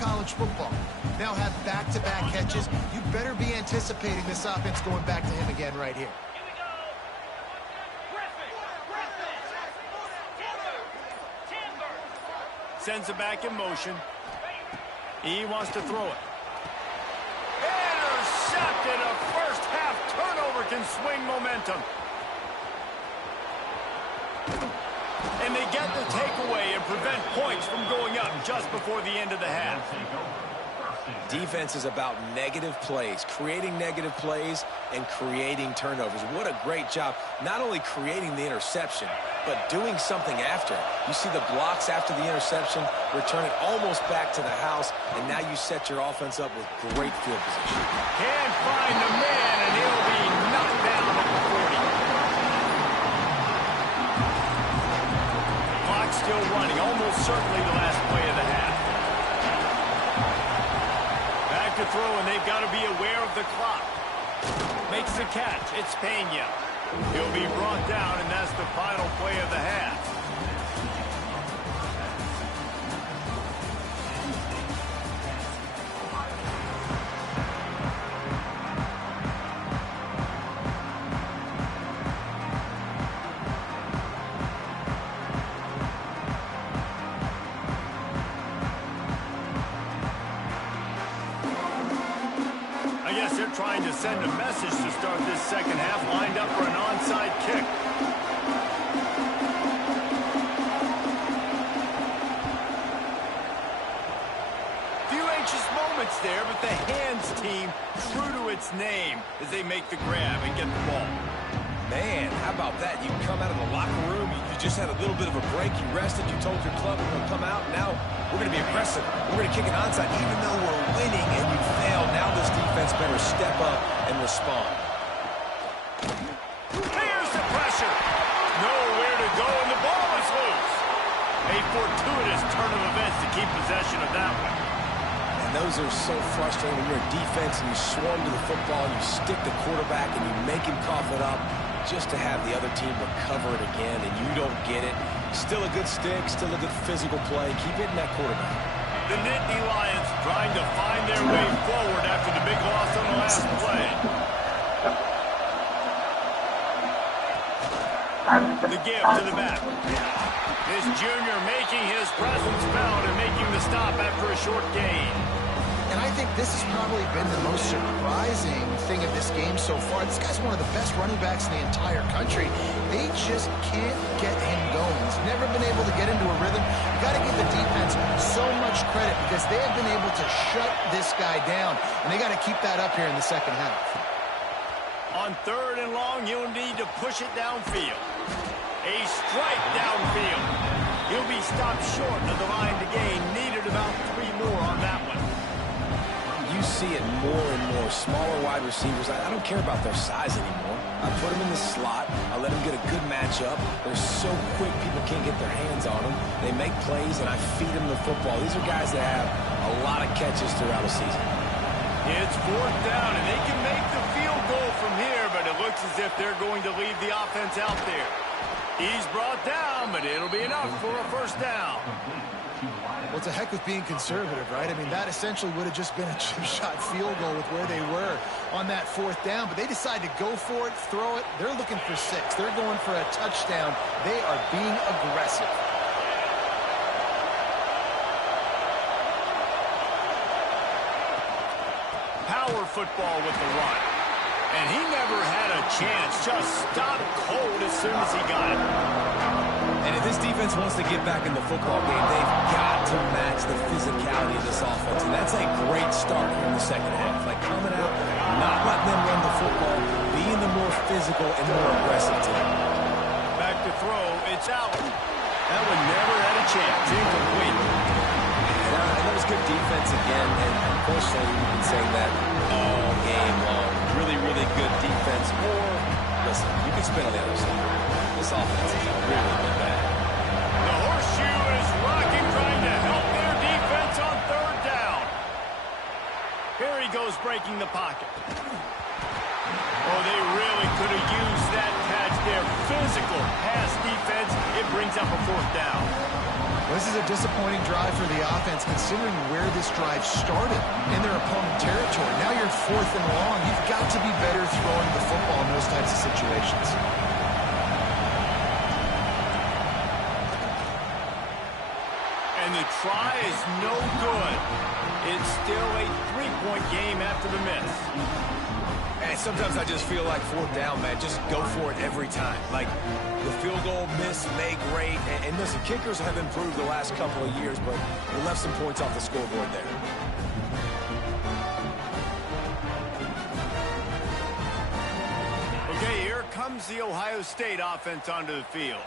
college football. Now have back-to-back catches. You better be anticipating this offense going back to him again right here. Sends it back in motion. He wants to throw it. Intercepted. A first half turnover can swing momentum. And they get the takeaway and prevent points from going up just before the end of the half. Defense is about negative plays, creating negative plays and creating turnovers. What a great job, not only creating the interception, but doing something after it. You see the blocks after the interception, return it almost back to the house, and now you set your offense up with great field position. Can't find the man, and he'll be knocked down at the 40. Clock still running, almost certainly the last play of the half. Back to throw, and they've got to be aware of the clock. Makes the catch. It's Pena. He'll be brought down, and that's the final play of the half. Trying to send a message to start this second half, lined up for an onside kick. Few anxious moments there, but the hands team true to its name as they make the grab and get the ball. Man, how about that? You come out of the locker room, you just had a little bit of a break, you rested, you told your club we're going to come out, now we're going to be aggressive. We're going to kick an onside even though we're winning and you failed. Now this defense better step up and respond. Here's the pressure. Nowhere to go, and the ball is loose. A fortuitous turn of events to keep possession of that one. And those are so frustrating when you're a defense and you swarm to the football, and you stick the quarterback and you make him cough it up just to have the other team recover it again, and you don't get it. Still a good stick, still a good physical play. Keep hitting that quarterback. The Nittany Lions trying to find their way forward after the big loss on the last play. The give to the back. This junior making his presence felt and making the stop after a short gain. And I think this has probably been the most surprising thing of this game so far. This guy's one of the best running backs in the entire country. They just can't get him going. He's never been able to get into a rhythm. You got to give the defense so much credit because they have been able to shut this guy down. And they got to keep that up here in the second half. On 3rd and long, you'll need to push it downfield. A strike downfield. He'll be stopped short of the line to gain. Needed about 3 more on that one. You see it more and more. Smaller wide receivers, I don't care about their size anymore. I put them in the slot. I let them get a good matchup. They're so quick, people can't get their hands on them. They make plays, and I feed them the football. These are guys that have a lot of catches throughout a season. It's 4th down, and they can make the field goal from here, but it looks as if they're going to leave the offense out there. He's brought down, but it'll be enough for a first down. Well, it's a heck of being conservative, right? I mean, that essentially would have just been a chip-shot field goal with where they were on that 4th down. But they decide to go for it, throw it. They're looking for 6. They're going for a touchdown. They are being aggressive. Power football with the run. And he never had a chance. Just stopped cold as soon as he got it. And if this defense wants to get back in the football game, they've got to match the physicality of this offense. And that's a great start here in the second half. Like coming out, not letting them run the football, being the more physical and more aggressive team. Back to throw. It's out. That one never had a chance. Incomplete. And that was good defense again. And unfortunately, we've been saying that all game long. Really, really good defense. Or, listen, you can spin on the other side. This offense has really been bad. The horseshoe is rocking, trying to help their defense on 3rd down. Here he goes, breaking the pocket. Oh, they really could have used that catch there. Physical pass defense. It brings up a 4th down. This is a disappointing drive for the offense, considering where this drive started in their opponent territory. Now you're 4th and long. You've got to be better throwing the football in those types of situations. And the try is no good. It's still a 3-point game after the miss. And sometimes I just feel like 4th down, man. Just go for it every time. Like, the field goal miss, made great. And listen, kickers have improved the last couple of years, but we left some points off the scoreboard there. Okay, here comes the Ohio State offense onto the field.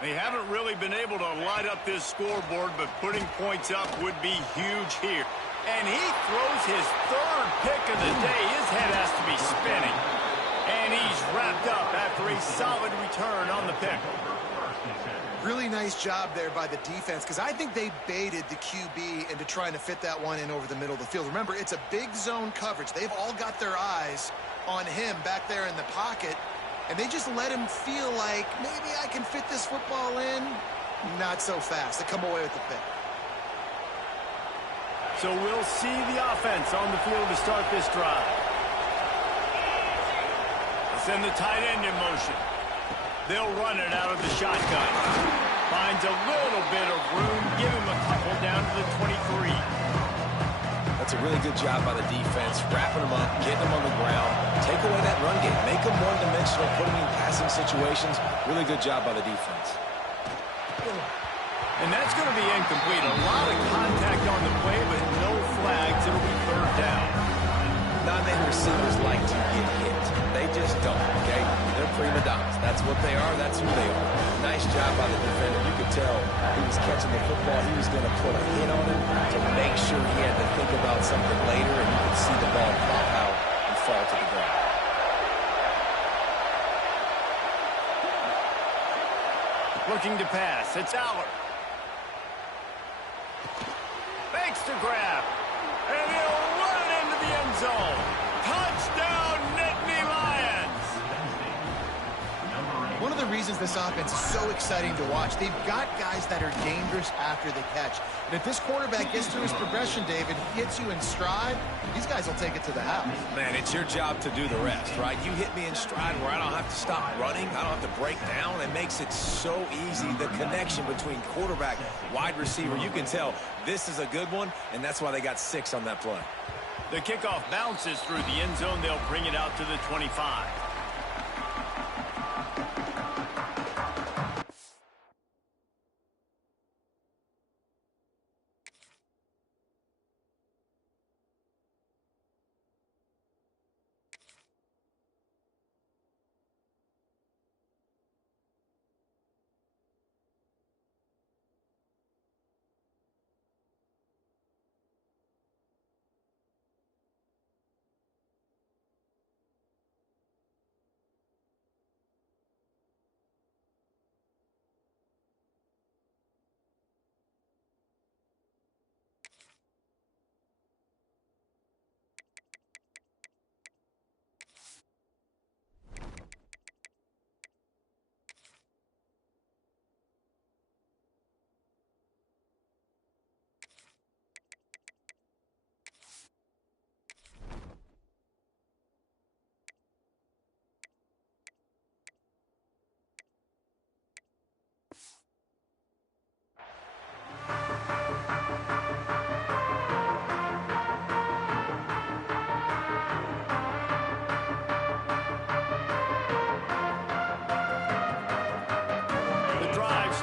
They haven't really been able to light up this scoreboard, but putting points up would be huge here. And he throws his 3rd pick of the day. His head has to be spinning. And he's wrapped up after a solid return on the pick. Really nice job there by the defense, because I think they baited the QB into trying to fit that one in over the middle of the field. Remember, it's a big zone coverage. They've all got their eyes on him back there in the pocket, and they just let him feel like, maybe I can fit this football in. Not so fast. They come away with the pick. So we'll see the offense on the field to start this drive. Send the tight end in motion. They'll run it out of the shotgun. Finds a little bit of room. Give him a couple down to the 23. That's a really good job by the defense, wrapping them up, getting them on the ground, take away that run game, make them one-dimensional, put them in passing situations. Really good job by the defense. And that's going to be incomplete. A lot of contact on the play, but no flags. It'll be 3rd down. Non-man receivers like to get hit. They just don't, okay? They're prima donnas. That's what they are. That's who they are. Nice job by the defender. You could tell he was catching the football. He was going to put a hit on him to make sure he had to think about something later, and you could see the ball pop out and fall to the ground. Looking to pass. It's Aller. Fakes to grab. And he'll run it into the end zone. Touchdown, Nittany Lions. One of the reasons this offense is so exciting to watch, they've got guys that are dangerous after the catch. And if this quarterback gets through his progression, David, he hits you in stride, these guys will take it to the house. Man, it's your job to do the rest, right? You hit me in stride where I don't have to stop running. I don't have to break down. It makes it so easy. The connection between quarterback, wide receiver, you can tell this is a good one, and that's why they got 6 on that play. The kickoff bounces through the end zone. They'll bring it out to the 25.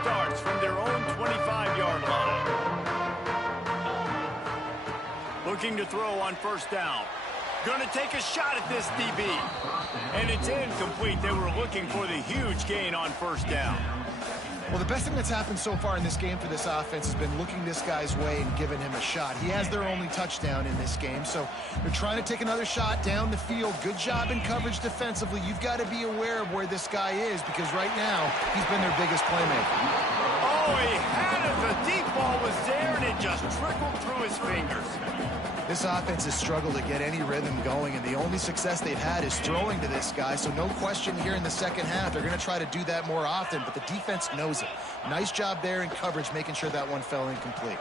Starts from their own 25-yard line. Looking to throw on 1st down. Going to take a shot at this DB. And it's incomplete. They were looking for the huge gain on 1st down. Well, the best thing that's happened so far in this game for this offense has been looking this guy's way and giving him a shot. He has their only touchdown in this game, so they're trying to take another shot down the field. Good job in coverage defensively. You've got to be aware of where this guy is, because right now he's been their biggest playmaker. Oh, he had it. The deep ball was there, and it just trickled through his fingers. This offense has struggled to get any rhythm going, and the only success they've had is throwing to this guy, so no question here in the second half. They're going to try to do that more often, but the defense knows it. Nice job there in coverage, making sure that one fell incomplete.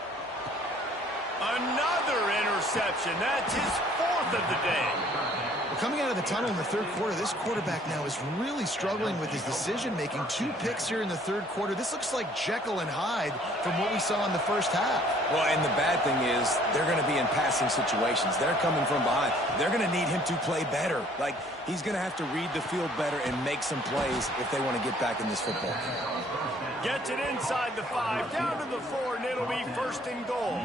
Another interception. That's his 4th of the day. Well, coming out of the tunnel in the third quarter, this quarterback now is really struggling with his decision-making. 2 picks here in the third quarter. This looks like Jekyll and Hyde from what we saw in the first half. Well, and the bad thing is they're going to be in passing situations. They're coming from behind. They're going to need him to play better. Like, he's going to have to read the field better and make some plays if they want to get back in this football game. Gets it inside the 5, down to the 4, and it'll be 1st and goal.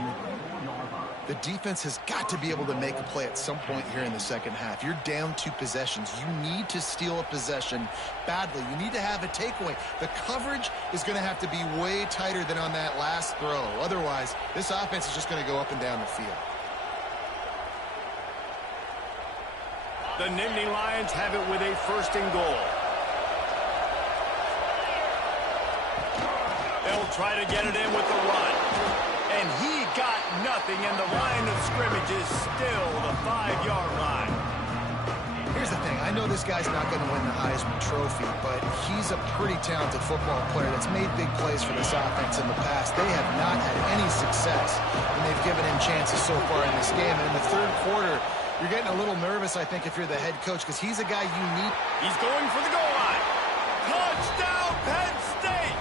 The defense has got to be able to make a play at some point here in the second half. You're down 2 possessions. You need to steal a possession badly. You need to have a takeaway. The coverage is going to have to be way tighter than on that last throw. Otherwise, this offense is just going to go up and down the field. The Nittany Lions have it with a 1st and goal. They'll try to get it in with the run. And he got nothing, and the line of scrimmage is still the 5-yard line. Here's the thing. I know this guy's not going to win the Heisman Trophy, but he's a pretty talented football player that's made big plays for this offense in the past. They have not had any success when they've given him chances so far in this game. And in the third quarter, you're getting a little nervous, I think, if you're the head coach, because he's a guy you need. He's going for the goal line. Touchdown, Penn State!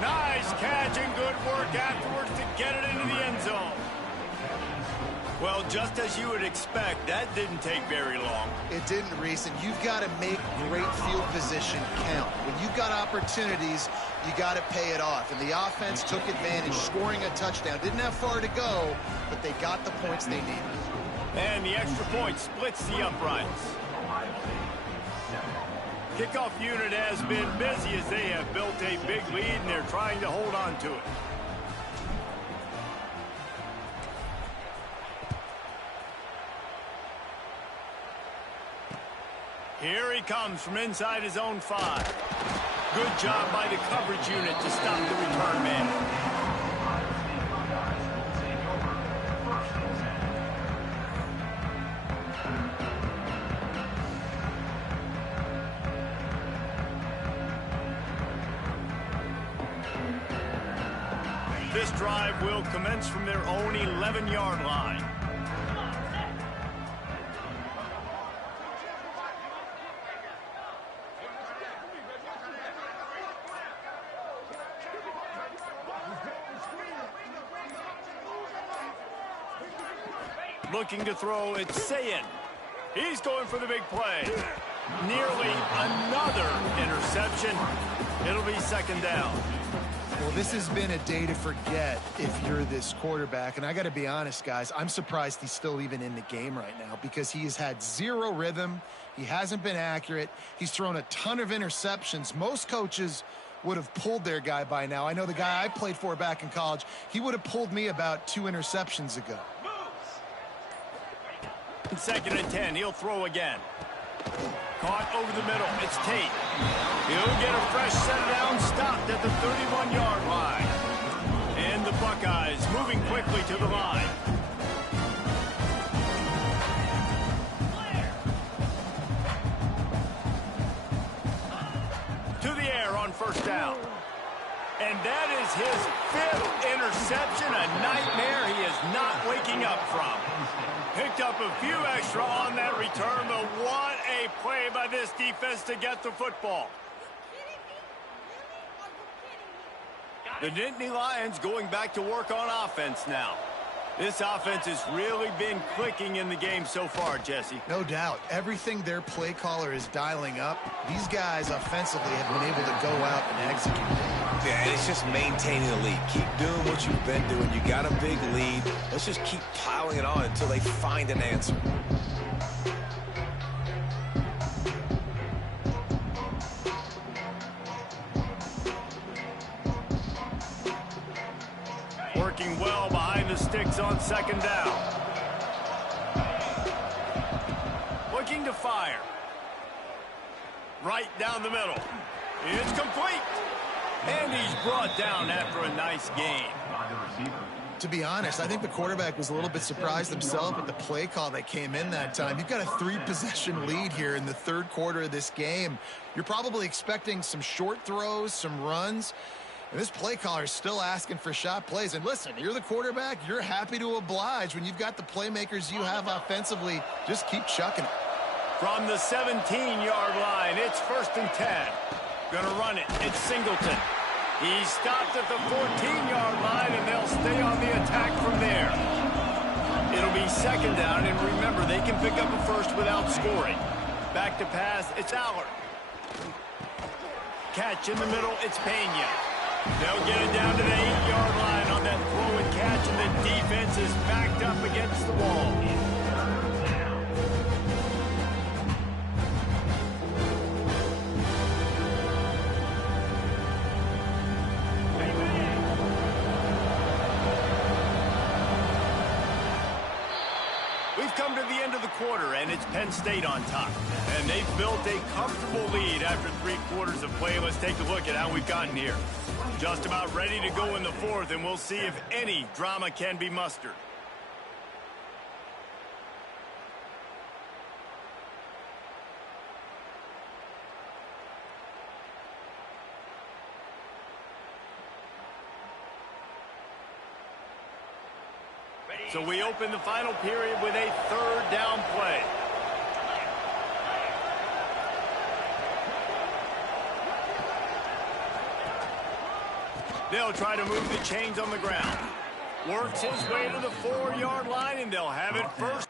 Nice catch and good work afterwards to get it into the end zone. Well, just as you would expect, that didn't take very long. It didn't, Reese, and you've got to make great field position count. When you've got opportunities, you got to pay it off. And the offense took advantage, scoring a touchdown. Didn't have far to go, but they got the points they needed. And the extra point splits the uprights. Kickoff unit has been busy as they have built a big lead, and they're trying to hold on to it. Here he comes from inside his own 5. Good job by the coverage unit to stop the return man. This drive will commence from their own 11-yard line. Looking to throw, it's Sayin. He's going for the big play. Nearly another interception. It'll be 2nd down. Well, this has been a day to forget if you're this quarterback. And I got to be honest, guys, I'm surprised he's still even in the game right now because he has had 0 rhythm. He hasn't been accurate. He's thrown a ton of interceptions. Most coaches would have pulled their guy by now. I know the guy I played for back in college, he would have pulled me about 2 interceptions ago. 2nd and 10. He'll throw again. Caught over the middle. It's Tate. He'll get a fresh set down, stopped at the 31-yard line. And the Buckeyes moving quickly to the line. To the air on 1st down. And that is his 5th interception, a nightmare he is not waking up from. Picked up a few extra on that return, but what a play by this defense to get the football. The Nittany Lions going back to work on offense now. This offense has really been clicking in the game so far, Jesse. No doubt. Everything their play caller is dialing up, these guys offensively have been able to go out and execute. Yeah, and it's just maintaining the lead. Keep doing what you've been doing. You got a big lead. Let's just keep piling it on until they find an answer. Working well behind the sticks on 2nd down. Looking to fire. Right down the middle. It's complete. And he's brought down after a nice gain. To be honest, I think the quarterback was a little bit surprised himself at the play call that came in that time. You've got a 3-possession lead here in the third quarter of this game. You're probably expecting some short throws, some runs. And this play caller is still asking for shot plays. And listen, you're the quarterback. You're happy to oblige. When you've got the playmakers you have offensively, just keep chucking it. From the 17-yard line, it's 1st and 10. Gonna run it. It's Singleton. He stopped at the 14-yard line, and they'll stay on the attack from there. It'll be 2nd down, and remember, they can pick up a first without scoring. Back to pass, it's Allard. Catch in the middle, it's Pena. They'll get it down to the 8-yard line on that throw and catch, and the defense is backed up against the wall. We've come to the end of the quarter, and it's Penn State on top. And they've built a comfortable lead after 3 quarters of play. Let's take a look at how we've gotten here. Just about ready to go in the 4th, and we'll see if any drama can be mustered. So we open the final period with a 3rd down play. They'll try to move the chains on the ground. Works his way to the 4-yard line, and they'll have it first.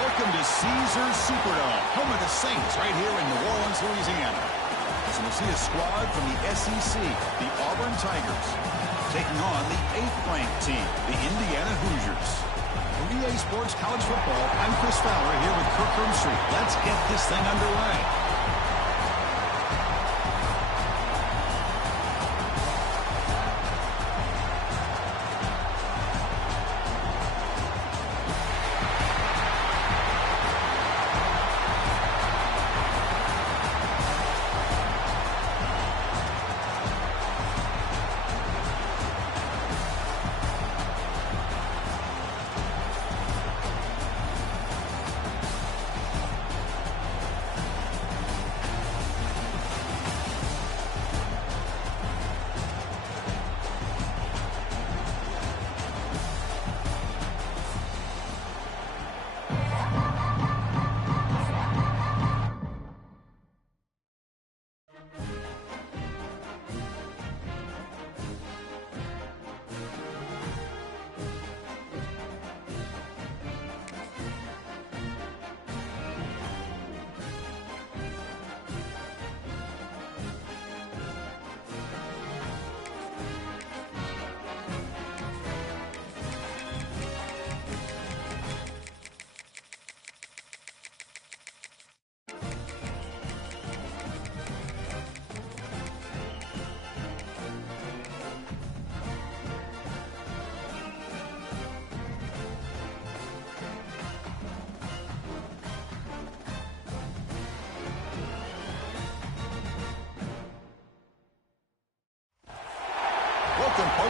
Welcome to Caesars Superdome, home of the Saints, right here in New Orleans, Louisiana. So we'll see a squad from the SEC, the Auburn Tigers, taking on the 8th-ranked team, the Indiana Hoosiers. For EA Sports College Football, I'm Chris Fowler here with Kirk Street. Let's get this thing underway.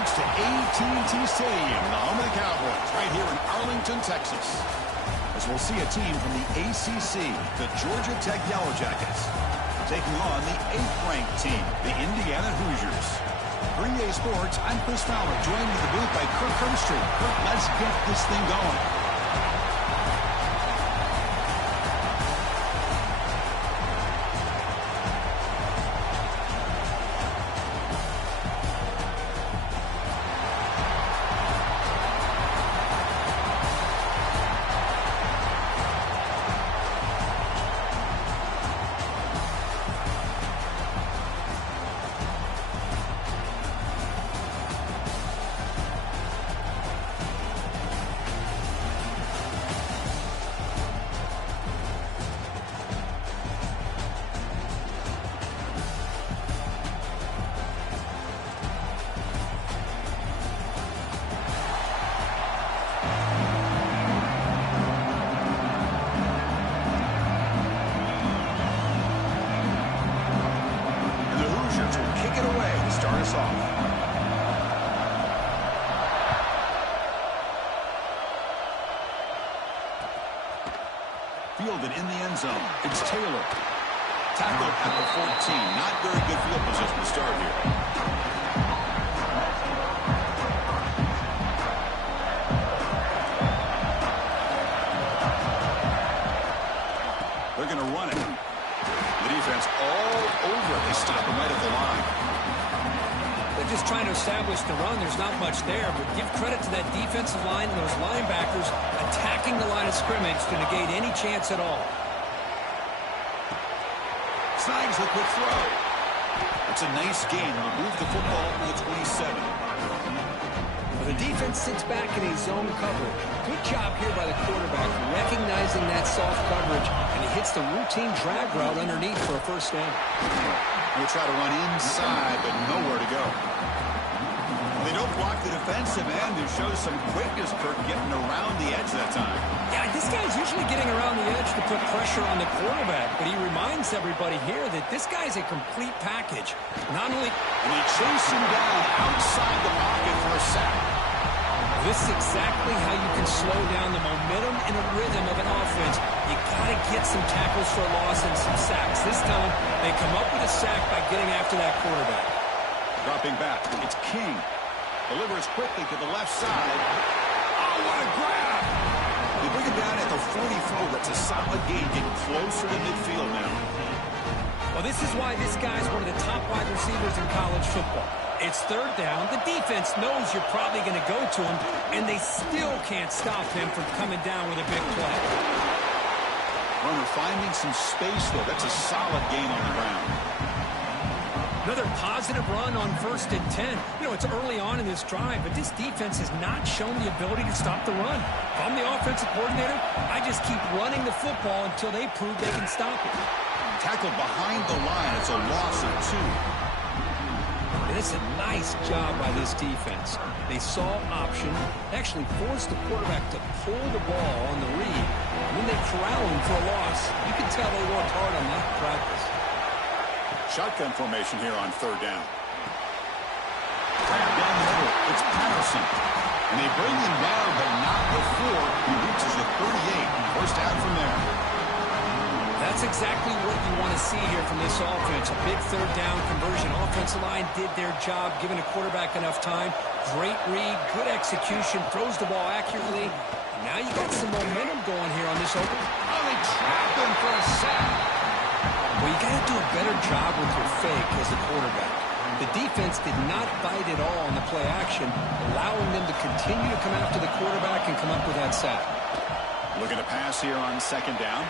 folks, to AT&T Stadium, the home of the Cowboys, right here in Arlington, Texas. As we'll see a team from the ACC, the Georgia Tech Yellow Jackets, taking on the 8th-ranked team, the Indiana Hoosiers. For EA Sports, I'm Chris Fowler, joined in the booth by Kirk Herbstreit. Kirk, let's get this thing going. Fielded in the end zone. It's Taylor. Tackled at the 14. Not very good field position to start here. They're going to run it. The defense all over it. They stop him right at the line. They're just trying to establish the run. There's not much there, but give credit to that defensive line and those linebackers attacking the line of scrimmage to negate any chance at all. Snags the quick throw. That's a nice gain. Will move the football to the 27. Well, the defense sits back in a zone coverage. Good job here by the quarterback recognizing that soft coverage, and he hits the routine drag route underneath for a first down. They try to run inside, but nowhere to go. They don't block the defensive end, who shows some quickness, Kirk, getting around the edge that time. Yeah, this guy's usually getting around the edge to put pressure on the quarterback, but he reminds everybody here that this guy's a complete package. Not only... And they chase him down outside the pocket for a sack. This is exactly how you can slow down the momentum and a rhythm of an offense. You got to get some tackles for a loss and some sacks. This time, they come up with a sack by getting after that quarterback. Dropping back, it's King. Delivers quickly to the left side. Oh, what a grab! They bring it down at the 44. That's a solid gain, getting closer to midfield now. Well, this is why this guy's one of the top wide receivers in college football. It's third down. The defense knows you're probably going to go to him, and they still can't stop him from coming down with a big play. Runner finding some space, though. That's a solid gain on the ground. Another positive run on 1st and 10. You know, it's early on in this drive, but this defense has not shown the ability to stop the run. If I'm the offensive coordinator, I just keep running the football until they prove they can stop it. Tackled behind the line. It's a loss of 2. And it's a nice job by this defense. They saw option, actually forced the quarterback to pull the ball on the read, and then they corral him for a loss. You can tell they worked hard on that in practice. Shotgun formation here on 3rd down. Down the middle, it's Patterson. And they bring him down, but not before he reaches the 38. First down from there. That's exactly what you want to see here from this offense. A big 3rd down conversion. Offensive line did their job, giving the quarterback enough time. Great read, good execution, throws the ball accurately. Now you got some momentum going here on this open. Oh, they trap him for a sack. Well, you got to do a better job with your fake as a quarterback. The defense did not bite at all on the play action, allowing them to continue to come after the quarterback and come up with that sack. Looking to pass here on 2nd down.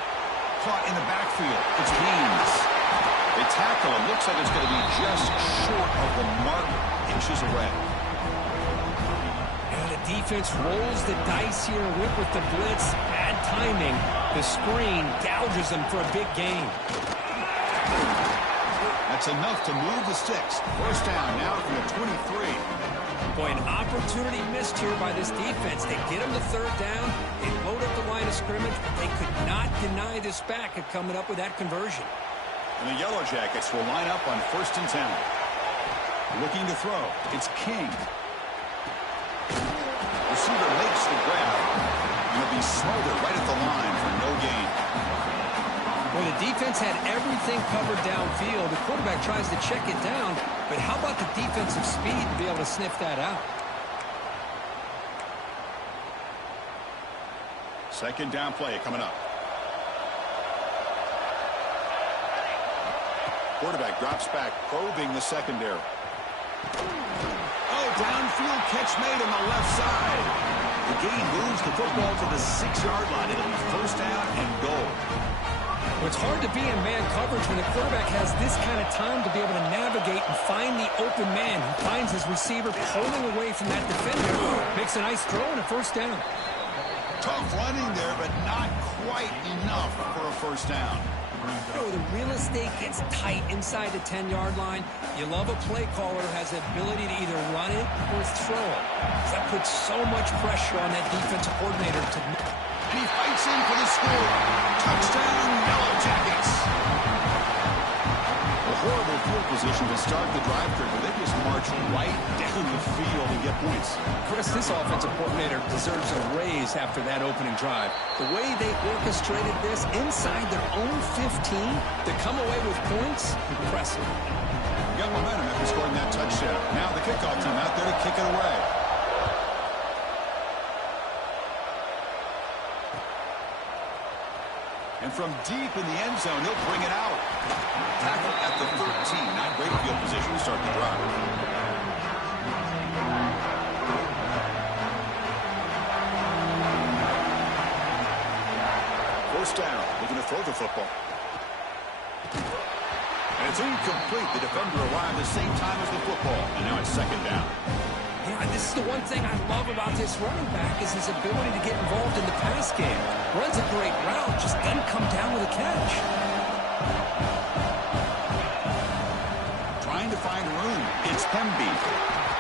Caught in the backfield. It's Haynes. They tackle him. Looks like it's going to be just short of the mark, inches away. And the defense rolls the dice here, whip with the blitz. Bad timing. The screen gouges them for a big gain. That's enough to move the sticks. First down now from the 23. Boy, an opportunity missed here by this defense. They get him to 3rd down. They load up the line of scrimmage, but they could not deny this back of coming up with that conversion. And the Yellow Jackets will line up on 1st and 10. Looking to throw. It's King. being smothered right at the line for no gain. Well, the defense had everything covered downfield. The quarterback tries to check it down, but how about the defensive speed to be able to sniff that out? Second down play coming up. Quarterback drops back, probing the secondary. Oh, downfield catch made on the left side. The gain moves the football to the 6-yard line. It'll be first down and goal. Well, it's hard to be in man coverage when the quarterback has this kind of time to be able to navigate and find the open man. He finds his receiver pulling away from that defender. Makes a nice throw and a first down. Tough running there, but not quite enough for a first down. You know, the real estate gets tight inside the 10-yard line. You love a play caller who has the ability to either run it or throw it. That puts so much pressure on that defensive coordinator to... And he fights in for the score. Touchdown, Yellow Jackets. A horrible field position to start the drive, but they just march right down the field and get points. Chris, this offensive coordinator deserves a raise after that opening drive. The way they orchestrated this inside their own 15 to come away with points, impressive. Got momentum after scoring that touchdown. Now the kickoff team out there to kick it away. And from deep in the end zone, he'll bring it out. Tackle at the 13. Not great field position to start the drive. First down. Looking to throw the football. And it's incomplete. The defender arrived at the same time as the football. And now it's second down. Yeah, this is the one thing I love about this running back is his ability to get involved in the pass game. Runs a great route, just doesn't come down with a catch. Trying to find room. It's Hemby.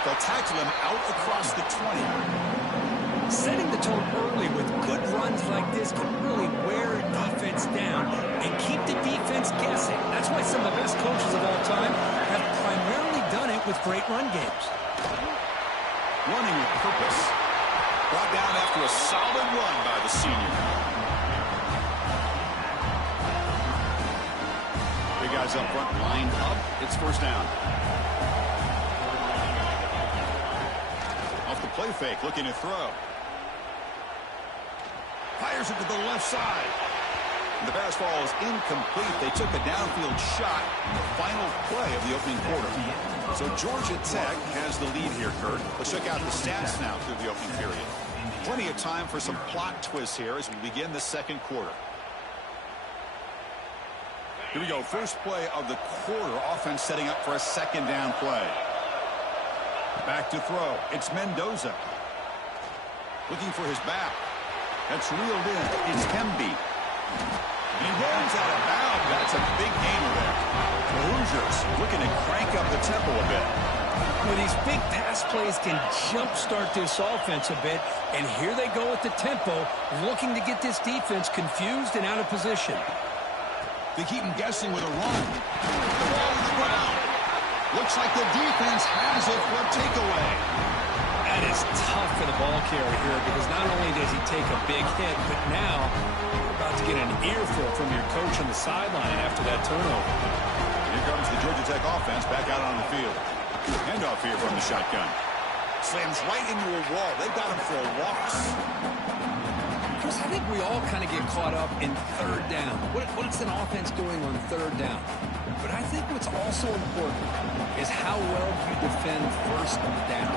They'll tackle him out across the 20. Setting the tone early with good runs like this can really wear a defense down and keep the defense guessing. That's why some of the best coaches of all time have primarily done it with great run games. Running with purpose. Brought down after a solid run by the senior. Big guys up front, lined up. It's first down. Off the play fake, looking to throw. Fires it to the left side. The pass ball is incomplete. They took a downfield shot in the final play of the opening quarter. So Georgia Tech has the lead here, Kurt. Let's check out the stats now through the opening period. Plenty of time for some plot twists here as we begin the second quarter. Here we go. First play of the quarter. Offense setting up for a second down play. Back to throw. It's Mendoza. Looking for his back. That's reeled in. It's Hemby. And he runs out of bounds. That's a big gainer there. The Hoosiers looking to crank up the tempo a bit. Well, these big pass plays can jumpstart this offense a bit, and here they go with the tempo, looking to get this defense confused and out of position. They keep him guessing with a run. The ball to the ground. Looks like the defense has it for a takeaway. That is tough for the ball carrier here because not only does he take a big hit, but now you're about to get an earful from your coach on the sideline after that turnover. Here comes the Georgia Tech offense back out on the field. Handoff here from the shotgun. Slams right into a wall. They've got him for a loss. Chris, I think we all kind of get caught up in third down. What's an offense doing on third down? But I think what's also important is how well you defend first down.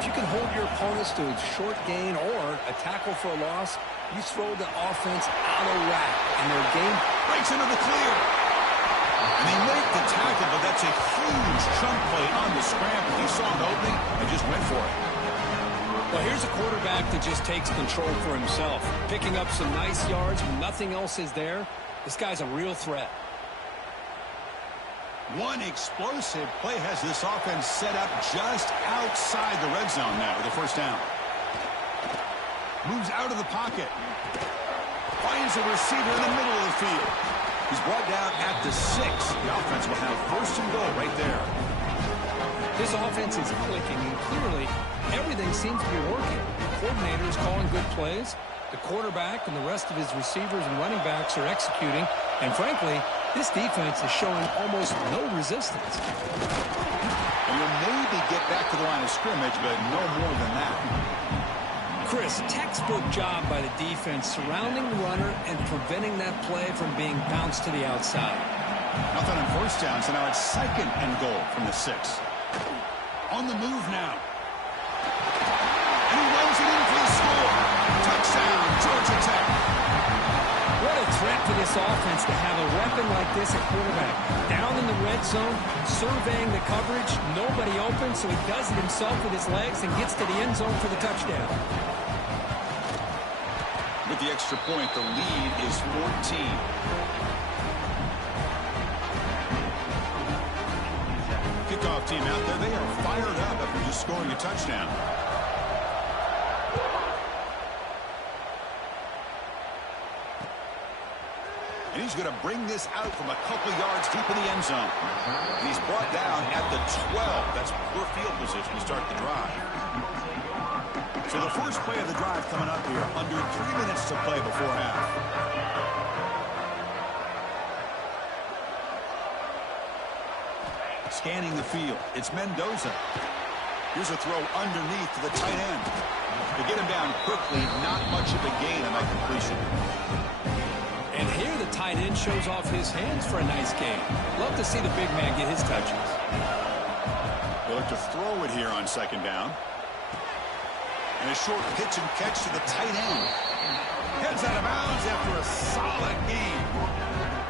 If you can hold your opponents to a short gain or a tackle for a loss, you throw the offense out of whack, and their game breaks into the clear. And they make the tackle, but that's a huge chunk play on the scramble. He saw an opening and just went for it. Well, here's a quarterback that just takes control for himself, picking up some nice yards when nothing else is there. This guy's a real threat. One explosive play has this offense set up just outside the red zone now with a first down. Moves out of the pocket. Finds a receiver in the middle of the field. He's brought down at the 6. The offense will have first and goal right there. This offense is clicking, and clearly everything seems to be working. The coordinator is calling good plays. The quarterback and the rest of his receivers and running backs are executing. And frankly, this defense is showing almost no resistance. And you'll maybe get back to the line of scrimmage, but no more than that. Chris, textbook job by the defense surrounding the runner and preventing that play from being bounced to the outside. Nothing on first down, so now it's 2nd and goal from the 6. On the move now. And he runs it in for the score. Touchdown, Georgia Tech. What a threat for this offense to have a weapon like this at quarterback. Down in the red zone, surveying the coverage, nobody open, so he does it himself with his legs and gets to the end zone for the touchdown. With the extra point, the lead is 14. Kickoff team out there, they are fired up after just scoring a touchdown. And he's going to bring this out from a couple yards deep in the end zone. And he's brought down at the 12. That's poor field position to start the drive. So the first play of the drive coming up here, under 3 minutes to play before half. Scanning the field, it's Mendoza. Here's a throw underneath to the tight end. To get him down quickly, not much of a gain on that completion. And here the tight end shows off his hands for a nice game. Love to see the big man get his touches. They'll look to throw it here on 2nd down. And a short pitch and catch to the tight end. Heads out of bounds after a solid game.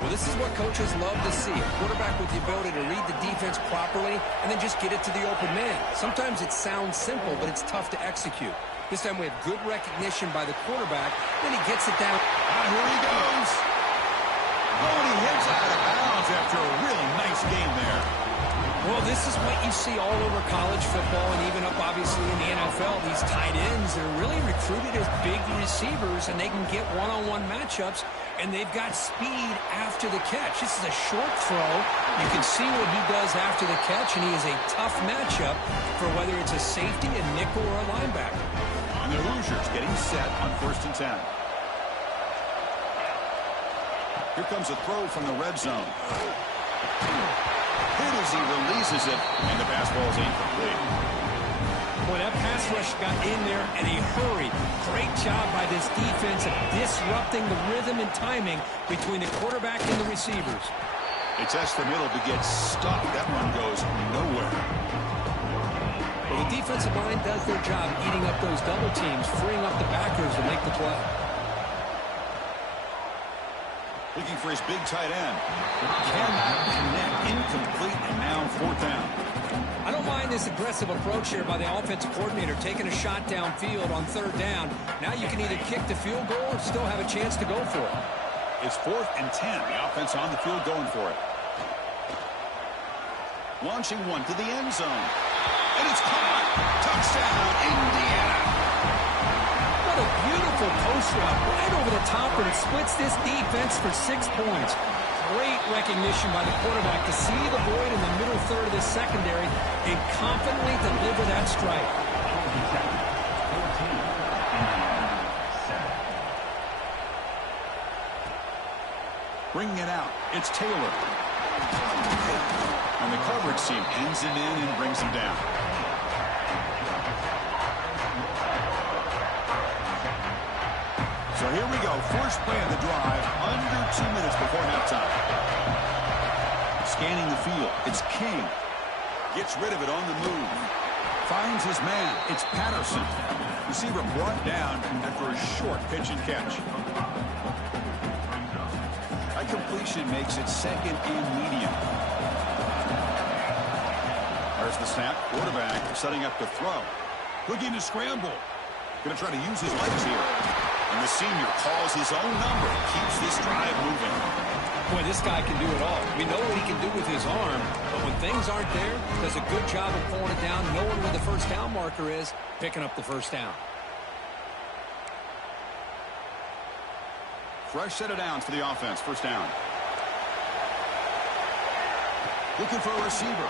Well, this is what coaches love to see. A quarterback with the ability to read the defense properly and then just get it to the open man. Sometimes it sounds simple, but it's tough to execute. This time we have good recognition by the quarterback. Then he gets it down. Here he goes. Oh, and he heads out of bounds after a really nice game there. Well, this is what you see all over college football and even up, obviously, in the NFL. These tight ends are really recruited as big receivers, and they can get one-on-one matchups, and they've got speed after the catch. This is a short throw. You can see what he does after the catch, and he is a tough matchup for whether it's a safety, a nickel, or a linebacker. And the Hoosiers getting set on 1st and 10. Here comes a throw from the red zone. Hit as he releases it, and the pass ball is incomplete. Boy, that pass rush got in there in a hurry. Great job by this defense of disrupting the rhythm and timing between the quarterback and the receivers. They test the middle to get stuck. That one goes nowhere. Well, the defensive line does their job eating up those double teams, freeing up the backers to make the play. Looking for his big tight end. Cannot connect. Incomplete, and now 4th down. I don't mind this aggressive approach here by the offensive coordinator, taking a shot downfield on 3rd down. Now you can either kick the field goal or still have a chance to go for it. It's 4th and 10. The offense on the field going for it. Launching one to the end zone. And it's caught. Touchdown, Indiana. What a beautiful post route right over the top, and it splits this defense for 6 points. Great recognition by the quarterback to see the void in the middle third of this secondary and confidently deliver that strike. Bringing it out, it's Taylor. And the coverage team pins him in and brings him down. So here we go, first play of the drive, under 2 minutes before halftime. Scanning the field, it's King. Gets rid of it on the move. Finds his man, it's Patterson. Receiver brought down after a short pitch and catch. That completion makes it 2nd and medium. There's the snap, quarterback setting up to throw. Looking to scramble. Going to try to use his legs here. And the senior calls his own number, keeps this drive moving. Boy, this guy can do it all. We know what he can do with his arm, but when things aren't there, does a good job of pulling it down, knowing where the first down marker is, picking up the first down. Fresh set of downs for the offense, first down. Looking for a receiver.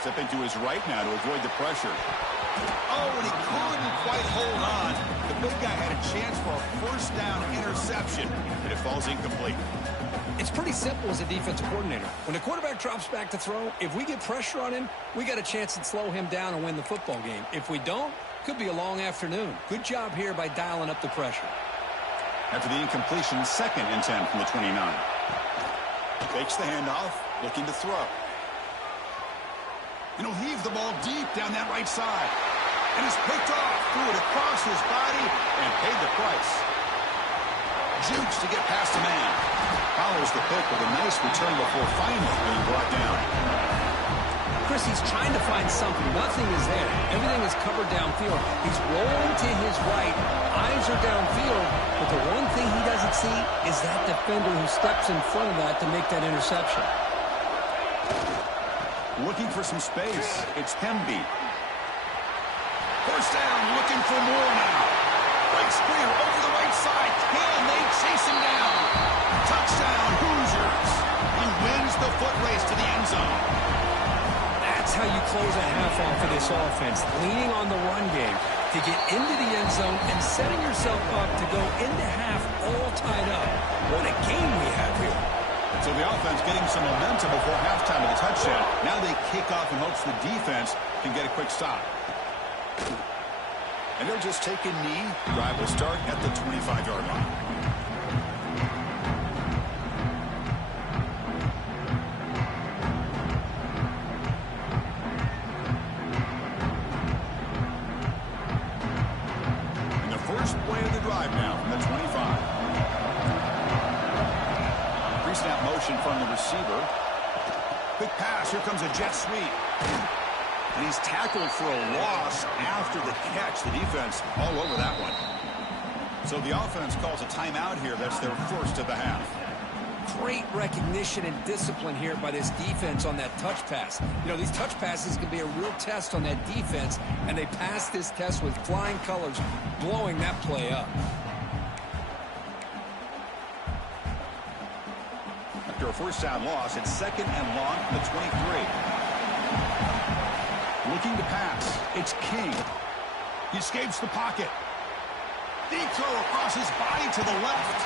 Stepping to his right now to avoid the pressure. Oh, and he couldn't quite hold on. The big guy had a chance for a first down interception, but it falls incomplete. It's pretty simple as a defensive coordinator. When the quarterback drops back to throw, if we get pressure on him, we got a chance to slow him down and win the football game. If we don't, could be a long afternoon. Good job here by dialing up the pressure. After the incompletion, 2nd and 10 from the 29. Fakes the handoff, looking to throw. And he'll heave the ball deep down that right side. And it's picked off, threw it across his body, and paid the price. Jukes to get past a man. Follows the pick with a nice return before finally being brought down. Chris, he's trying to find something. Nothing is there. Everything is covered downfield. He's rolling to his right. Eyes are downfield. But the one thing he doesn't see is that defender who steps in front of that to make that interception. Looking for some space. It's Hemby. First down, looking for more now. Right square over the right side. Can they chase him down? Touchdown, Hoosiers. He wins the foot race to the end zone. That's how you close a half off of this offense, leaning on the run game to get into the end zone and setting yourself up to go into half all tied up. What a game we have here. So the offense getting some momentum before halftime with a touchdown. Now they kick off in hopes the defense can get a quick stop. And they'll just take a knee. Drive will start at the 25-yard line. And the first play of the drive now from the 25. Pre-snap motion from the receiver. Quick pass. Here comes a jet sweep. And he's tackled for a loss after the catch. The defense all over that one. So the offense calls a timeout here. That's their first of the half. Great recognition and discipline here by this defense on that touch pass. You know, these touch passes can be a real test on that defense, and they passed this test with flying colors, blowing that play up. After a first down loss, it's 2nd and long from the 23. Looking to pass. It's King. He escapes the pocket. Deep throw across his body to the left.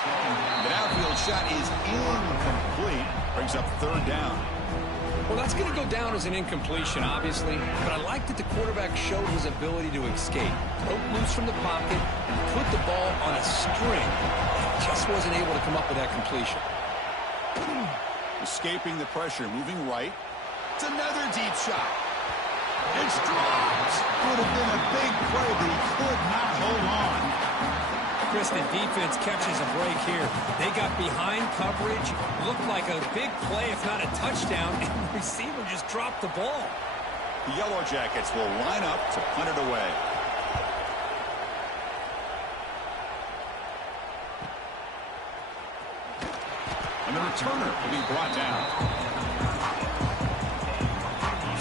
The downfield shot is incomplete. Brings up 3rd down. Well, that's going to go down as an incompletion, obviously. But I like that the quarterback showed his ability to escape. Broke loose from the pocket, put the ball on a string. Just wasn't able to come up with that completion. Escaping the pressure, moving right. It's another deep shot. It's dropped. Would have been a big play, but he could not hold on. Chris, the defense catches a break here. They got behind coverage. Looked like a big play, if not a touchdown, and the receiver just dropped the ball. The Yellow Jackets will line up to punt it away. And the returner will be brought down.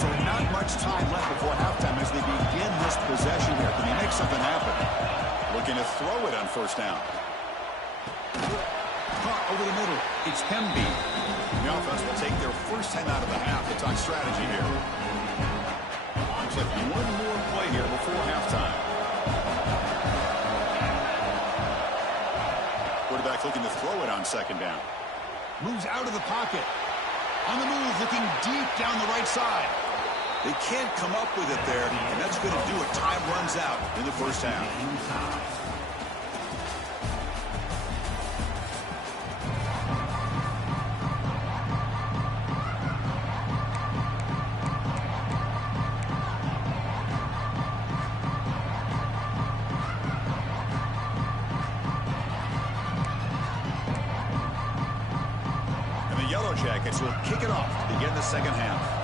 So not much time left before halftime as they begin this possession here. Can they make something happen? Looking to throw it on first down. Caught over the middle. It's Hemby. The offense will take their first 10 out of the half to talk strategy here. Looks like one more play here before halftime. Quarterback looking to throw it on 2nd down. Moves out of the pocket. On the move, looking deep down the right side. They can't come up with it there, and that's going to do it. Time runs out in the first half. And the Yellow Jackets will kick it off to begin the second half.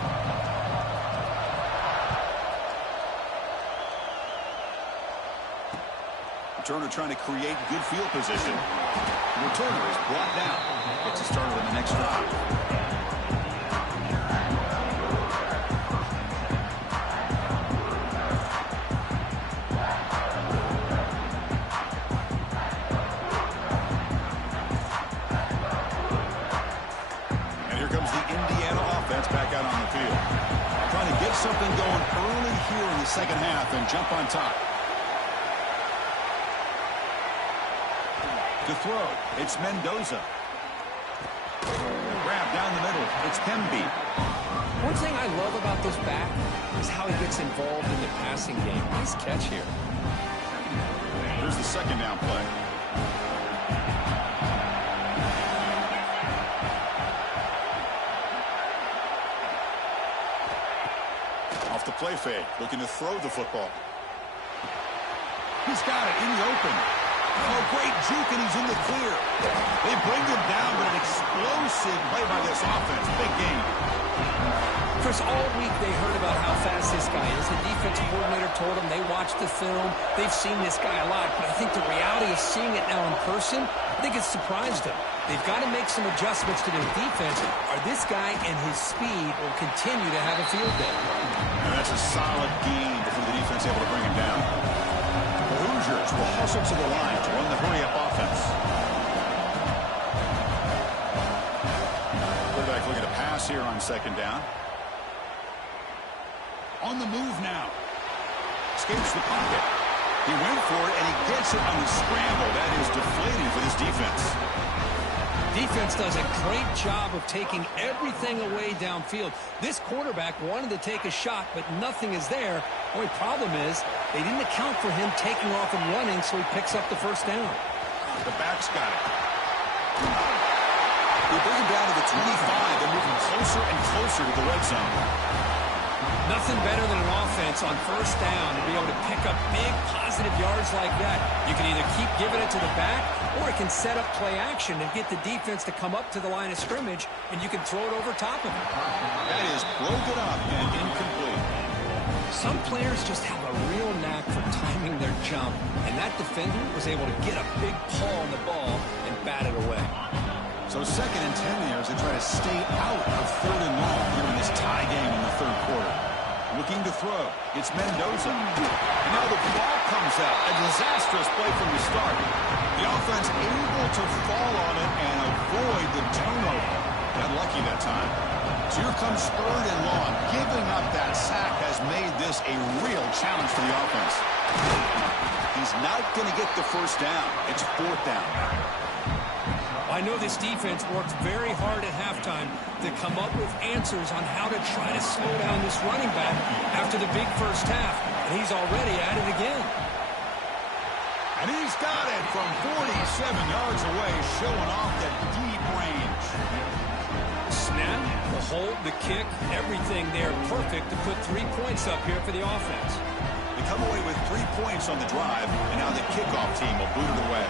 Returner trying to create good field position. The returner is brought down. Gets a started on the next drive. And here comes the Indiana offense back out on the field. Trying to get something going early here in the second half and jump on top. To throw, it's Mendoza. Grab down the middle, it's Hemby. One thing I love about this back is how he gets involved in the passing game. Nice catch here. Here's the second down play. Off the play fake, looking to throw the football. He's got it in the open. Oh, great juke, and he's in the clear. They bring him down, but an explosive play by this offense. Big game. Chris, all week they heard about how fast this guy is. The defensive coordinator told them they watched the film. They've seen this guy a lot, but I think the reality of seeing it now in person, I think it's surprised them. They've got to make some adjustments to their defense, or this guy and his speed will continue to have a field day. And that's a solid gain before the defense able to bring him down. The Hoosiers will hustle to the line to run the hurry-up offense. Quarterback looking to pass here on second down. On the move now. Escapes the pocket. He went for it, and he gets it on the scramble. That is deflating for this defense. Defense does a great job of taking everything away downfield. This quarterback wanted to take a shot, but nothing is there. Only problem is they didn't account for him taking off and running, so he picks up the first down. The back's got it. They bring him down to the 25. They're moving closer and closer to the red zone. Nothing better than an offense on first down to be able to pick up big positive yards like that. You can either keep giving it to the back, or it can set up play action and get the defense to come up to the line of scrimmage, and you can throw it over top of it. That is broken up and incomplete. Some players just have a real knack for timing their jump, and that defender was able to get a big paw on the ball and bat it away. So 2nd and 10 there as they try to stay out of 3rd and long here in this tie game in the 3rd quarter. Looking to throw. It's Mendoza. And now the ball comes out. A disastrous play from the start. The offense able to fall on it and avoid the turnover. Got lucky that time. So here comes 3rd and long. Giving up that sack has made this a real challenge for the offense. He's not going to get the first down. It's 4th down. I know this defense worked very hard at halftime to come up with answers on how to try to slow down this running back after the big first half, and he's already at it again. And he's got it from 47 yards away, showing off that deep range. Snap, the hold, the kick, everything there perfect to put 3 points up here for the offense. They come away with 3 points on the drive, and now the kickoff team will boot it away.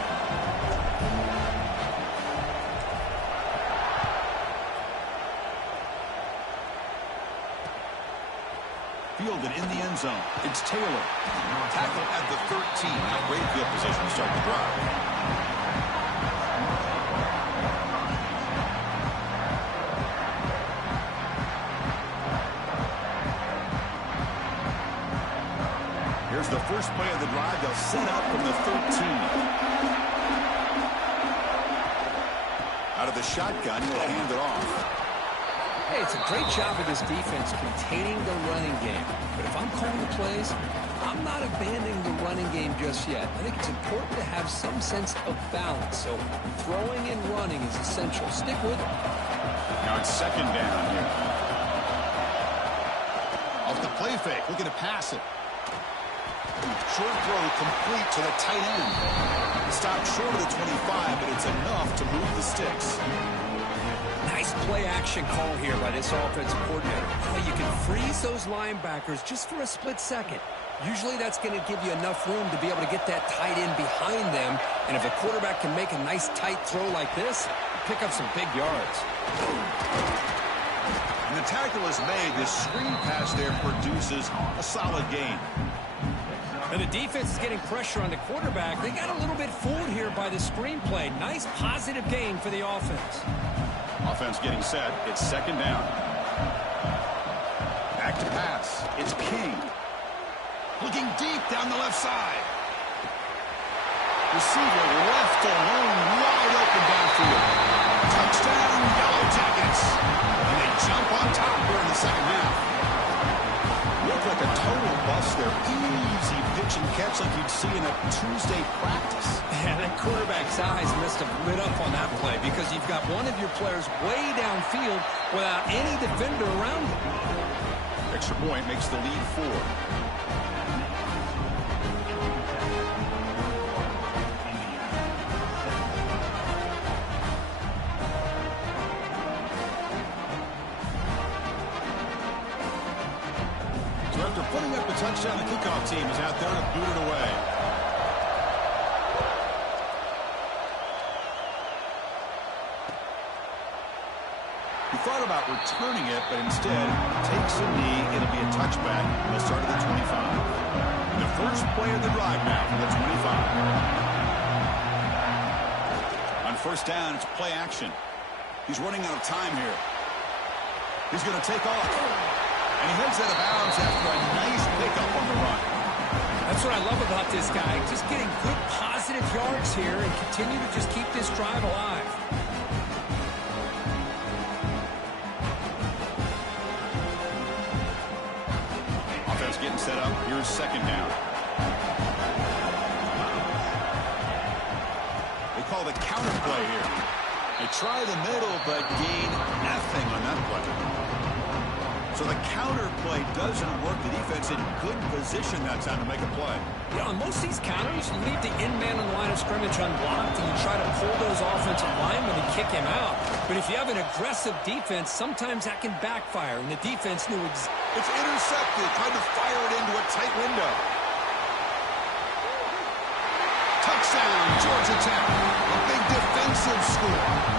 Fielded in the end zone. It's Taylor. Tackle at the 13. A great field position to start the drive. Here's the first play of the drive. They'll set up from the 13. Out of the shotgun, he'll hand it off. Hey, it's a great job of this defense containing the running game. But if I'm calling the plays, I'm not abandoning the running game just yet. I think it's important to have some sense of balance. So throwing and running is essential. Stick with it. Now it's 2nd down here. Off the play fake, looking to pass it. Short throw complete to the tight end. Stopped short of the 25, but it's enough to move the sticks. Nice play-action call here by this offensive coordinator. You can freeze those linebackers just for a split second. Usually that's going to give you enough room to be able to get that tight end behind them. And if a quarterback can make a nice tight throw like this, pick up some big yards. And the tackle is made. This screen pass there produces a solid gain. And the defense is getting pressure on the quarterback. They got a little bit fooled here by the screenplay. Nice positive gain for the offense. Offense getting set. It's 2nd down. Back to pass. It's King. Looking deep down the left side. Receiver left alone, wide open downfield. Touchdown, Yellow Jackets. And they jump on top here in the 2nd half. Look like a total bust there. Easy pitch and catch like you'd see in a Tuesday practice. Yeah, that quarterback's eyes must have lit up on that play because you've got one of your players way downfield without any defender around him. Extra point makes the lead 4. So after putting up the touchdown, the kickoff team is out there to boot it away. He thought about returning it, but instead takes a knee. It'll be a touchback. He'll start at the 25. And the first play of the drive now from the 25. On first down, it's play action. He's running out of time here. He's going to take off. And he heads out of bounds after a nice pickup on the run. That's what I love about this guy. Just getting good positive yards here and continue to just keep this drive alive. Offense getting set up. Here's second down. They call the counter play here. They try the middle, but gain nothing on that play. So the counter play doesn't work. The defense in good position that time to make a play. Yeah, on most of these counters, you leave the in-man on the line of scrimmage unblocked, and you try to pull those offensive linemen and kick him out. But if you have an aggressive defense, sometimes that can backfire, and the defense knew it's intercepted, trying to fire it into a tight window. Touchdown, Georgia Tech. A big defensive score.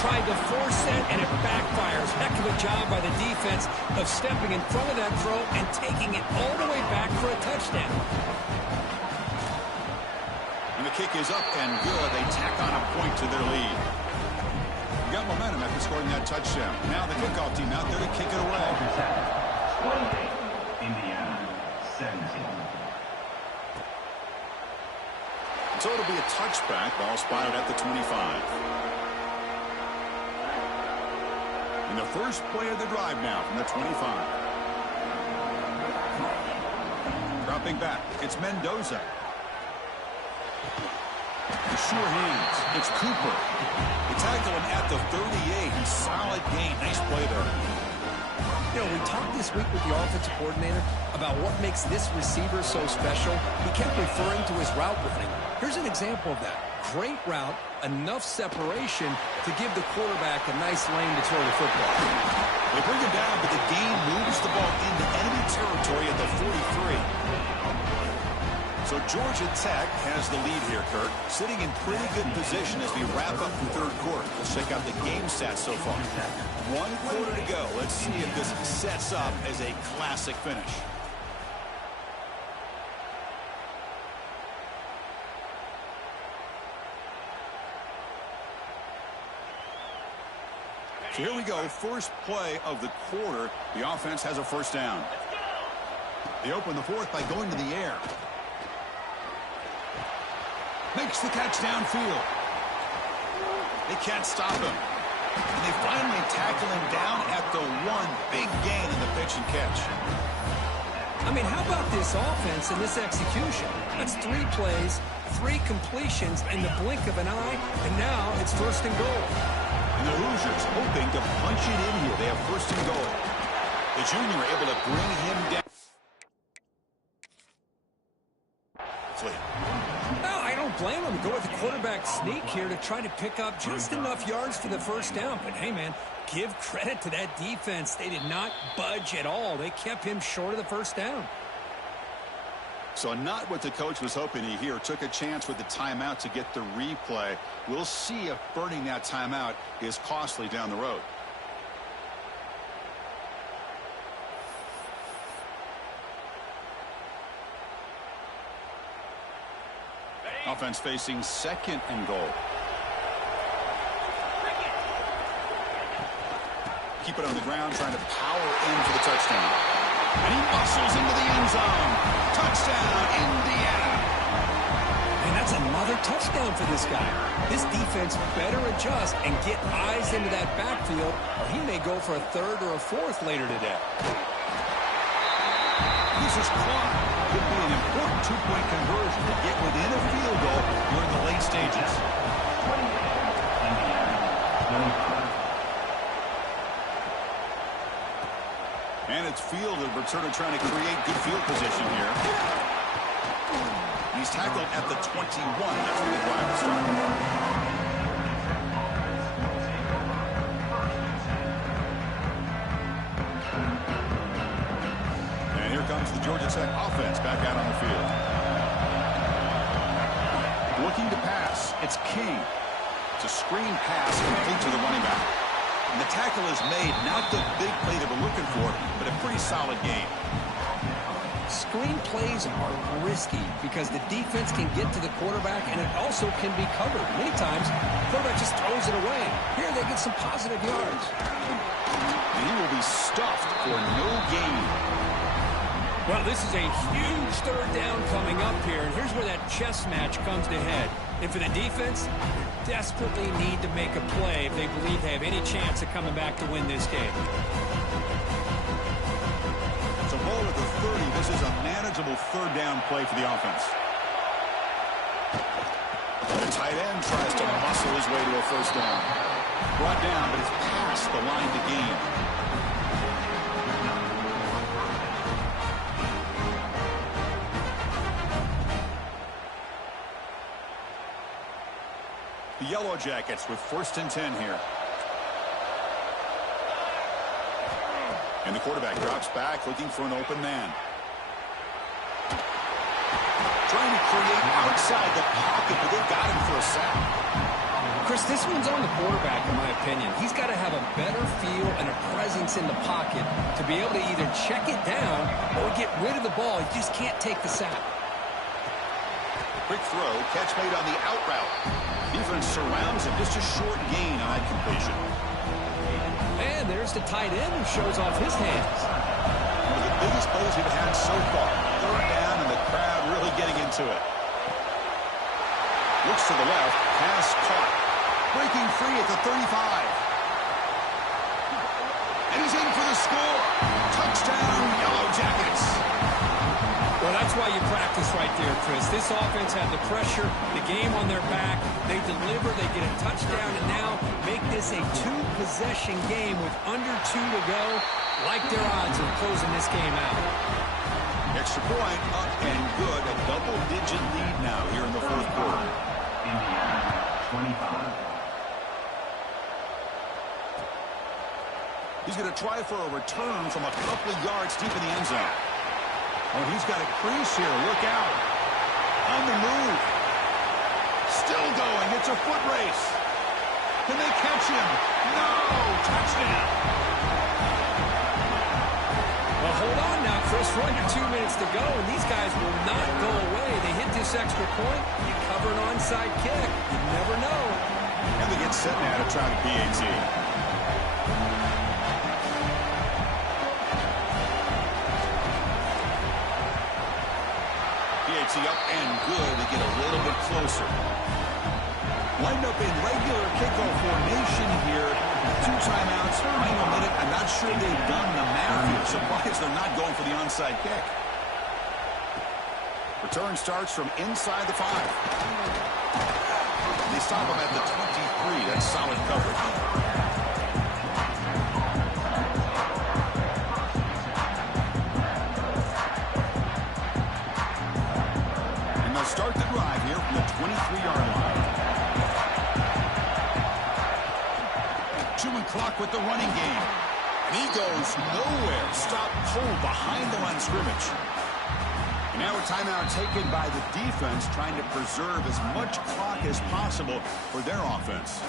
Tried to force it, and it backfires. Heck of a job by the defense of stepping in front of that throw and taking it all the way back for a touchdown. And the kick is up and good. They tack on a point to their lead. You got momentum after scoring that touchdown. Now the kickoff team out there to kick it away. Indiana 17. So it'll be a touchback. Ball spotted at the 25. And the first play of the drive now from the 25. Dropping back, it's Mendoza. The sure hands, it's Cooper. They tackle him at the 38, and solid gain. Nice play there. You know, we talked this week with the offensive coordinator about what makes this receiver so special. He kept referring to his route running. Here's an example of that. Great route, enough separation to give the quarterback a nice lane to throw the football. They bring him down, but the gain moves the ball into enemy territory at the 43. So Georgia Tech has the lead here, Kurt. Sitting in pretty good position as we wrap up the third quarter. Let's check out the game stats so far. 1 quarter to go. Let's see if this sets up as a classic finish. So here we go, first play of the quarter. The offense has a first down. They open the fourth by going to the air. Makes the catch downfield. They can't stop him. And they finally tackle him down at the 1. Big gain in the pitch and catch. I mean, how about this offense and this execution? That's 3 plays, 3 completions in the blink of an eye, and now it's first and goal. And the Hoosiers hoping to punch it in here. They have first and goal. The junior able to bring him down. No, I don't blame him. Go with the quarterback sneak here to try to pick up just enough yards for the first down. But, hey, man, give credit to that defense. They did not budge at all. They kept him short of the first down. So not what the coach was hoping to hear. Took a chance with the timeout to get the replay. We'll see if burning that timeout is costly down the road. Offense facing second and goal. Keep it on the ground, trying to power in for the touchdown. And he muscles into the end zone. Touchdown, Indiana. And That's another touchdown for this guy. This defense better adjust and get eyes into that backfield, or he may go for a third or a fourth later today. This is caught. Could be an important two-point conversion to get within a field goal during the late stages. And it's fielded. Returner trying to create good field position here. He's tackled at the 21. That's where the drive will start. And here comes the Georgia Tech offense back out on the field. Looking to pass. It's King. It's a screen pass complete to the running back. And the tackle is made. Not the big play that we're looking for, but a pretty solid game. Screen plays are risky because the defense can get to the quarterback, and it also can be covered. Many times, the quarterback just throws it away. Here they get some positive yards. And he will be stuffed for no gain. Well, this is a huge third down coming up here, and here's where that chess match comes to head. And for the defense, they desperately need to make a play if they believe they have any chance of coming back to win this game. It's a ball at the 30. This is a manageable third down play for the offense. The tight end tries to muscle his way to a first down. Brought down, but it's past the line to gain. The Yellow Jackets with 1st and 10 here. And the quarterback drops back, looking for an open man. Trying to create outside the pocket, but they've got him for a sack. Chris, this one's on the quarterback, in my opinion. He's got to have a better feel and a presence in the pocket to be able to either check it down or get rid of the ball. He just can't take the sack. Quick throw, catch made on the out route. Defense surrounds him, just a short gain on that completion. And there's the tight end who shows off his hands. One of the biggest plays we've had so far. Third down and the crowd really getting into it. Looks to the left, pass caught. Breaking free at the 35. And he's in for the score. Touchdown, Yellow Jackets. Well, that's why you practice right there, Chris. This offense had the pressure, the game on their back. They deliver, they get a touchdown, and now make this a two-possession game with under 2 to go. Like their odds of closing this game out. Extra point, up and good. A double-digit lead now here in the fourth quarter. Indiana, 25. He's going to try for a return from a couple of yards deep in the end zone. Oh, he's got a crease here. Look out. On the move. Still going. It's a foot race. Can they catch him? No. Touchdown. Well, hold on now, Chris. We're under 2 minutes to go, and these guys will not go away. They hit this extra point. You cover an onside kick. You never know. And they get set now to try the PAT. Up and good to get a little bit closer. Lined up in regular kickoff formation here. 2 timeouts, final minute. I'm not sure they've done the math here. Surprised they're not going for the onside kick. Return starts from inside the 5. They stop him at the 23. That's solid coverage. Start the drive here from the 23-yard line. 2 clock with the running game. And he goes nowhere. Stop pulled behind the line of scrimmage. And now a timeout taken by the defense, trying to preserve as much clock as possible for their offense.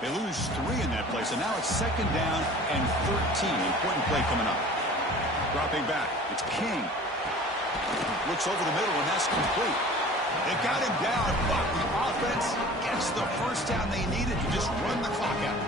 They lose 3 in that play, so now it's 2nd down and 13. Important play coming up. Dropping back, it's King. Looks over the middle, and that's complete. They got him down, but the offense gets the first down they needed to just run the clock out.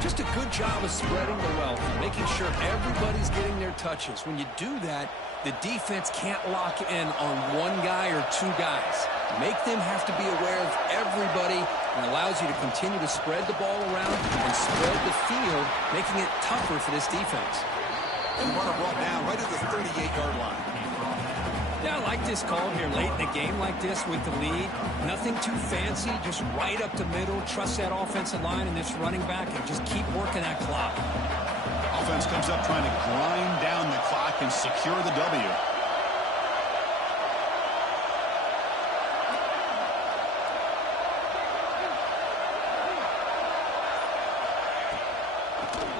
Just a good job of spreading the wealth, making sure everybody's getting their touches. When you do that, the defense can't lock in on one guy or two guys. Make them have to be aware of everybody, and allows you to continue to spread the ball around and spread the field, making it tougher for this defense. And runner brought down right at the 38-yard line. Yeah, I like this call here late in a game like this with the lead. Nothing too fancy, just right up the middle. Trust that offensive line and this running back and just keep working that clock. Offense comes up trying to grind down the clock and secure the W.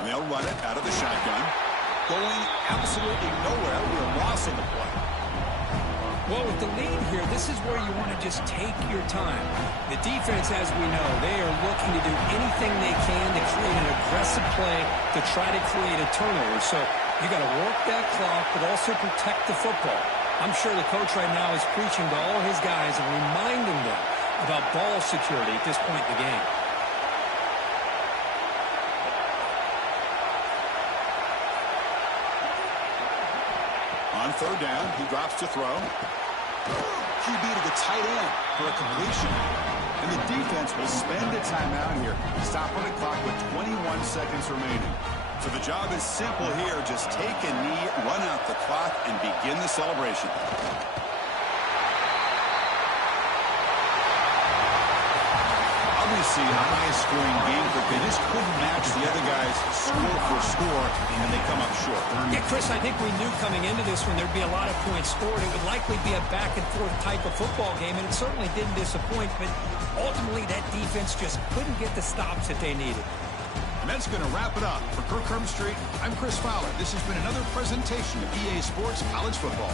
They'll run it out of the shotgun. Going absolutely nowhere. We're loss on the play. Well, with the lead here, this is where you want to just take your time. The defense, as we know, they are looking to do anything they can to create an aggressive play to try to create a turnover. So you got to work that clock, but also protect the football. I'm sure the coach right now is preaching to all his guys and reminding them about ball security at this point in the game. On third down, he drops to throw. QB to the tight end for a completion. And the defense will spend a timeout here. Stop on the clock with 21 seconds remaining. So the job is simple here. Just take a knee, run out the clock, and begin the celebration. Obviously, a high-scoring game, but they just couldn't match the other guys score for score, and they come up short. Yeah, Chris, I think we knew coming into this one there'd be a lot of points scored. It would likely be a back-and-forth type of football game, and it certainly didn't disappoint, but ultimately that defense just couldn't get the stops that they needed. And that's going to wrap it up. For Kirk Street, I'm Chris Fowler. This has been another presentation of EA Sports College Football.